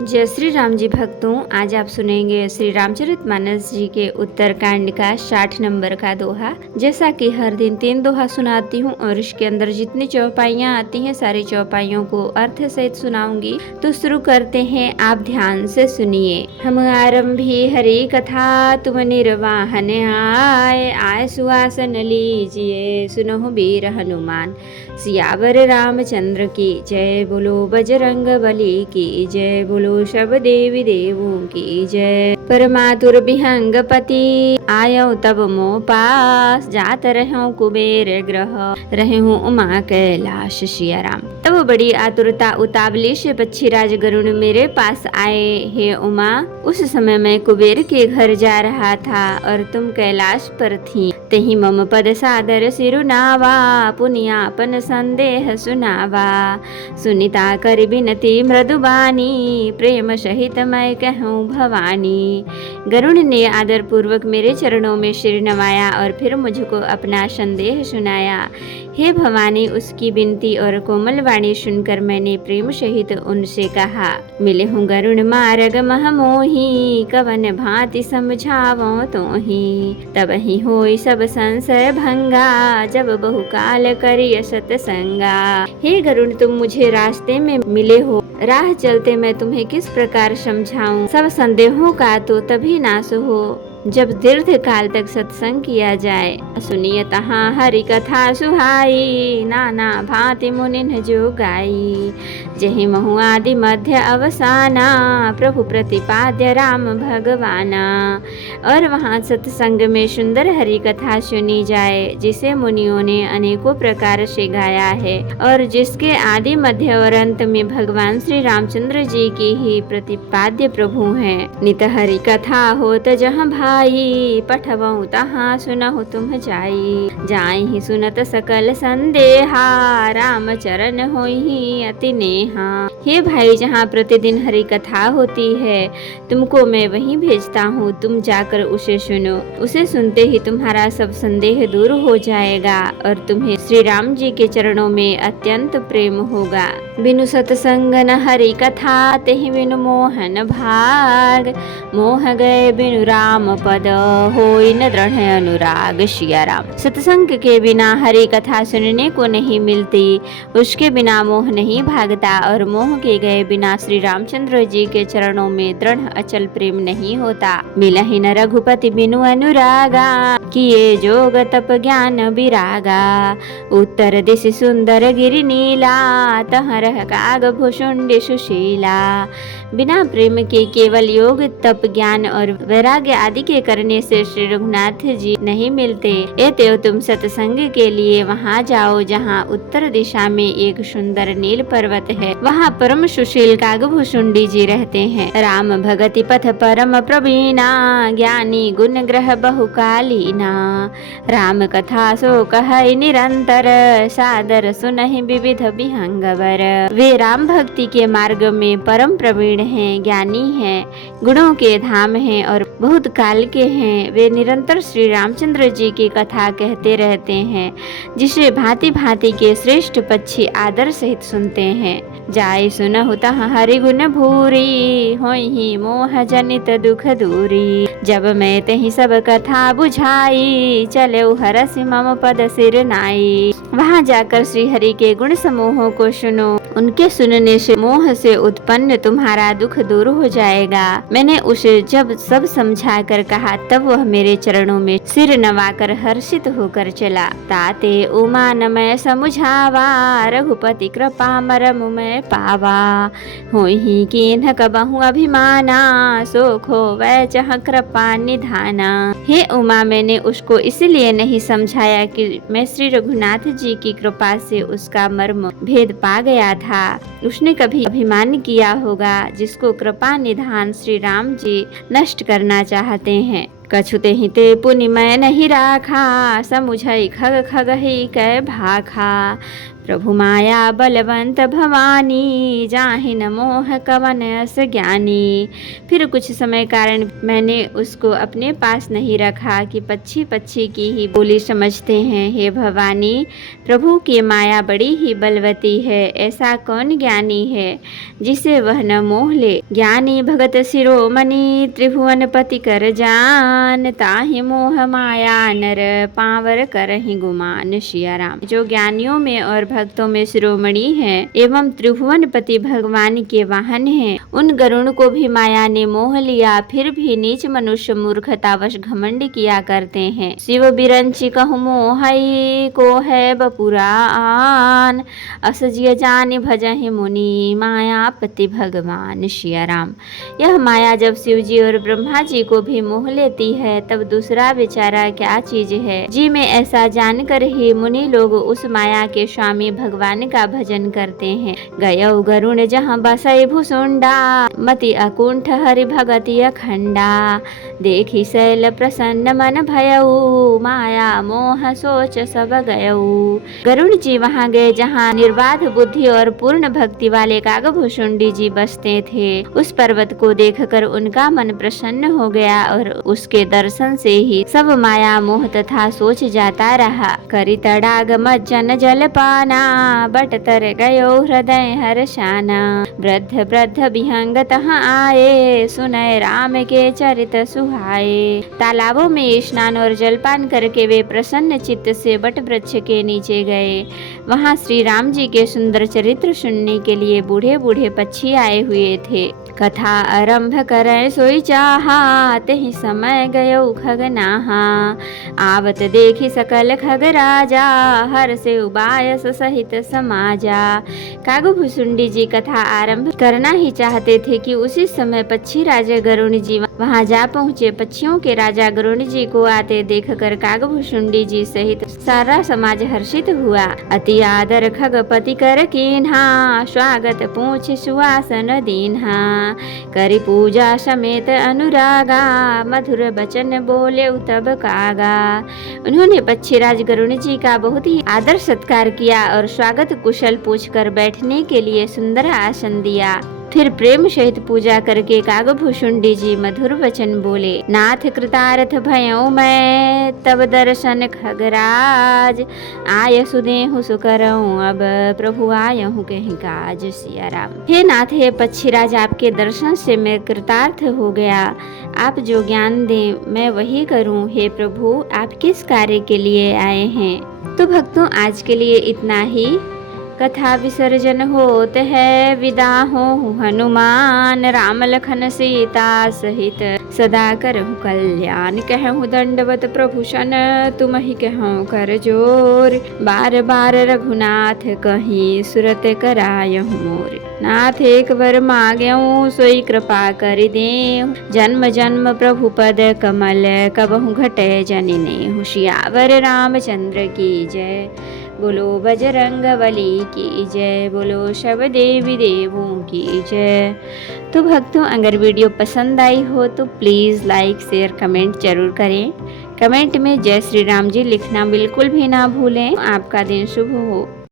जय श्री राम जी भक्तों, आज आप सुनेंगे श्री रामचरितमानस जी के उत्तरकांड का 60 नंबर का दोहा। जैसा कि हर दिन 3 दोहा सुनाती हूँ और इसके अंदर जितनी चौपाइयाँ आती हैं सारी चौपाइयों को अर्थ सहित सुनाऊंगी। तो शुरू करते हैं, आप ध्यान से सुनिए। हम आरंभी हरि कथा, तुम निर्वाहन आए सुहासन लीजिए, सुनो वीर हनुमान। सियावर रामचंद्र की जय, बोलो बजरंग बली की जय, बोलो सब देवी देवों की जय। परमातुर विहंग पति, आयो तब मोह पास, जात रहूं कुबेर ग्रह, रहूं उमा कैलाश सिया राम। तब बड़ी आतुरता उतावली से पक्षीराज गरुड़ मेरे पास आए, हे उमा। उस समय मैं कुबेर के घर जा रहा था और तुम कैलाश पर थी। तेहि मम पद सादर सिरुनावा, पुनियापन संदेह सुनावा। सुनीता कर बिनती मृदुबानी, प्रेम सहित मैं कहूँ भवानी। गरुड़ ने आदर पूर्वक मेरे चरणों में सिर नवाया और फिर मुझको अपना संदेह सुनाया। हे भवानी, उसकी विनती और कोमल वाणी सुनकर मैंने प्रेम सहित उनसे कहा, मिले हूँ गरुड़ मार्ग महमोही, कवन भांति समझावो तोही। तब ही होई सब संशय भंगा, जब बहुकाल करिय सतसंगा। हे गरुड़, तुम मुझे रास्ते में मिले हो, राह चलते मैं तुम्हें किस प्रकार समझाऊं। सब संदेहों का तो तभी नाश हो जब दीर्घ काल तक सत्संग किया जाए। सुनिए तहाँ हरि कथा सुहाई, नाना भांति मुनिन जो गाई। जहि महु आदि मध्य अवसाना, प्रभु प्रतिपाद्य राम भगवाना। और वहाँ सत्संग में सुंदर हरि कथा सुनी जाए, जिसे मुनियों ने अनेकों प्रकार से गाया है और जिसके आदि मध्य और अंत में भगवान श्री रामचंद्र जी की ही प्रतिपाद्य प्रभु हैं। नित हरि कथा होत जहाँ भाई, पठवऊ तहाँ सुनहु तुम जाई। जाई ही सुनत सकल संदेहा, राम चरण होई अति नेहा। हे भाई, जहाँ प्रतिदिन हरि कथा होती है तुमको मैं वहीं भेजता हूँ, तुम जाकर उसे सुनो। उसे सुनते ही तुम्हारा सब संदेह दूर हो जाएगा और तुम्हें श्री राम जी के चरणों में अत्यंत प्रेम होगा। बिनु सत्संग न हरि कथा, तेहि बिनु मोहन भाग। मोह गए बिनु राम पद, होई न दृढ़ अनुराग सिया राम। सत्संग के बिना हरि कथा सुनने को नहीं मिलती, उसके बिना मोह नहीं भागता और मोह के गए बिना श्री रामचंद्र जी के चरणों में दृढ़ अचल प्रेम नहीं होता। मिलहि न रघुपति बिनु अनुरागा, किए जोग तप ज्ञान विरागा। उत्तर दिश सुंदर गिरि नीला, तह रह काग भुषुंड सुशीला। बिना प्रेम के केवल योग तप ज्ञान और वैराग्य आदि के करने से श्री रघुनाथ जी नहीं मिलते। एतेव तुम सत्संग के लिए वहाँ जाओ जहाँ उत्तर दिशा में एक सुंदर नील पर्वत है, वहाँ परम सुशील कागभूषुंडी जी रहते हैं। राम भगति पथ परम प्रवीणा, ज्ञानी गुण ग्रह बहुकालीना। राम कथा सो कहै निरंतर, सादर सुनहि विविध विहंगवर। वे राम भक्ति के मार्ग में परम प्रवीण हैं, ज्ञानी हैं, गुणों के धाम हैं और बहुत काल के हैं। वे निरंतर श्री रामचंद्र जी की कथा कहते रहते हैं, जिसे भांति भांति के श्रेष्ठ पक्षी आदर सहित सुनते हैं। जाय सुनहु तहाँ हरि गुण भूरी, होहि मोह जनित दुख दूरी। जब मैं तहि सब कथा बुझाई, चले हरसि मम पद सिर नाई। वहाँ जाकर श्री हरि के गुण समूहों को सुनो, उनके सुनने से मोह से उत्पन्न तुम्हारा दुख दूर हो जाएगा। मैंने उसे जब सब समझा कर कहा तब वह मेरे चरणों में सिर नवाकर हर्षित होकर चला। ताते उमा न मैं समुझावा, रघुपति कृपा मरम मैं पावा। होहि कीन्ह कबहु अभिमाना, सोखो वै चह कृपा निधाना। हे उमा, मैंने उसको इसलिए नहीं समझाया कि मैं श्री रघुनाथ जी की कृपा से उसका मर्म भेद पा गया था। उसने कभी अभिमान किया होगा, जिसको कृपा निधान श्री राम जी नष्ट करना चाहते हैं। कछुते ही ते पुनि मैं नहीं राखा, समुझई खग खग ही कै भाखा। प्रभु माया बलवंत भवानी, जाहि न मोह कवन अस ज्ञानी। फिर कुछ समय कारण मैंने उसको अपने पास नहीं रखा कि पक्षी पक्षी की ही बोली समझते हैं। हे भवानी, प्रभु की माया बड़ी ही बलवती है, ऐसा कौन ज्ञानी है जिसे वह न मोह ले। ज्ञानी भगत शिरोमणि, त्रिभुवन पति कर जान, ताहि मोह माया नर पावर करहि गुमान। सिया राम। जो ज्ञानियों में और भक्तों में शिरोमणि है एवं त्रिभुवन पति भगवान के वाहन हैं, उन गरुण को भी माया ने मोह लिया। फिर भी नीच मनुष्य मूर्खतावश घमंड किया करते हैं। शिव बिरंचि कहु मोहई, को है बपुरान, असजिय जान भजहि मुनि, मायापति भगवान। सिया राम। यह माया जब शिव जी और ब्रह्मा जी को भी मोह लेती है, तब दूसरा बेचारा क्या चीज है। जी में ऐसा जानकर ही मुनि लोग उस माया के स्वामी भगवान का भजन करते हैं। गयौ गरुण जहाँ बसई भुसुंडा, मति अकुंठ हरि भगति अखंडा, देखी शैल प्रसन्न मन भयऊ, माया मोह सोच सब गयऊ। गरुण जी वहाँ गए जहाँ निर्बाध बुद्धि और पूर्ण भक्ति वाले कागभूषुंडी जी बसते थे। उस पर्वत को देखकर उनका मन प्रसन्न हो गया और उसके दर्शन से ही सब माया मोह तथा सोच जाता रहा। करी तड़ाग मज्जन जल पाना, बट तर गयो हृदय हर्षाना, वृद्ध वृद्ध विहंग तहाँ आए, सुनय राम के चरित सुहाए। तालाबों में स्नान और जलपान करके वे प्रसन्न चित्त से बट वृक्ष के नीचे गए। वहाँ श्री राम जी के सुंदर चरित्र सुनने के लिए बूढ़े बूढ़े पक्षी आए हुए थे। कथा आरंभ करें सोई चाहा, तेहि समय गयो खगनाहा, आवत देखी सकल खग राजा, हर से उबायस सहित समाजा। कागभूषुंडी जी कथा आरंभ करना ही चाहते थे कि उसी समय पक्षी राजा गरुण जी वहां जा पहुँचे। पक्षियों के राजा गरुण जी को आते देखकर कागभूषुंडी जी सहित सारा समाज हर्षित हुआ। अति आदर खगपति कर कीन्हा, स्वागत पूछ सुवासन दीन्हा, करी पूजा समेत अनुरागा, मधुर बचन बोले तब कागा। उन्होंने पक्षीराज गरुण जी का बहुत ही आदर सत्कार किया और स्वागत कुशल पूछकर बैठने के लिए सुंदर आसन दिया। फिर प्रेम सहित पूजा करके कागभूषुंडी जी मधुर वचन बोले। नाथ कृतार्थ भयऊ मैं, तब दर्शन खगराज, आय सुदेहु सुकरऊं, अब प्रभु आयहु कहीं काज। सिया राम। हे नाथ, हे पक्षीराज, आपके दर्शन से मैं कृतार्थ हो गया। आप जो ज्ञान दें मैं वही करूं। हे प्रभु, आप किस कार्य के लिए आए हैं। तो भक्तों, आज के लिए इतना ही। कथा विसर्जन होत है, विदा हो हनुमान, राम लखन सीता सहित सदा करहु कल्याण। कहूँ दंडवत प्रभु शन, तुम ही कहूँ कर जोर, बार बार रघुनाथ कहीं, सुरत करायहु मोर। नाथ एक वर मांग्यऊ, सोई कृपा कर देहु, जन्म जन्म प्रभु पद कमल, कबहु घटे जनिने। सियावर रामचंद्र की जय। बोलो बजरंगबली की जय। बोलो सब देवी देवों की जय। तो भक्तों, अगर वीडियो पसंद आई हो तो प्लीज़ लाइक शेयर कमेंट जरूर करें। कमेंट में जय श्री राम जी लिखना बिल्कुल भी ना भूलें। आपका दिन शुभ हो।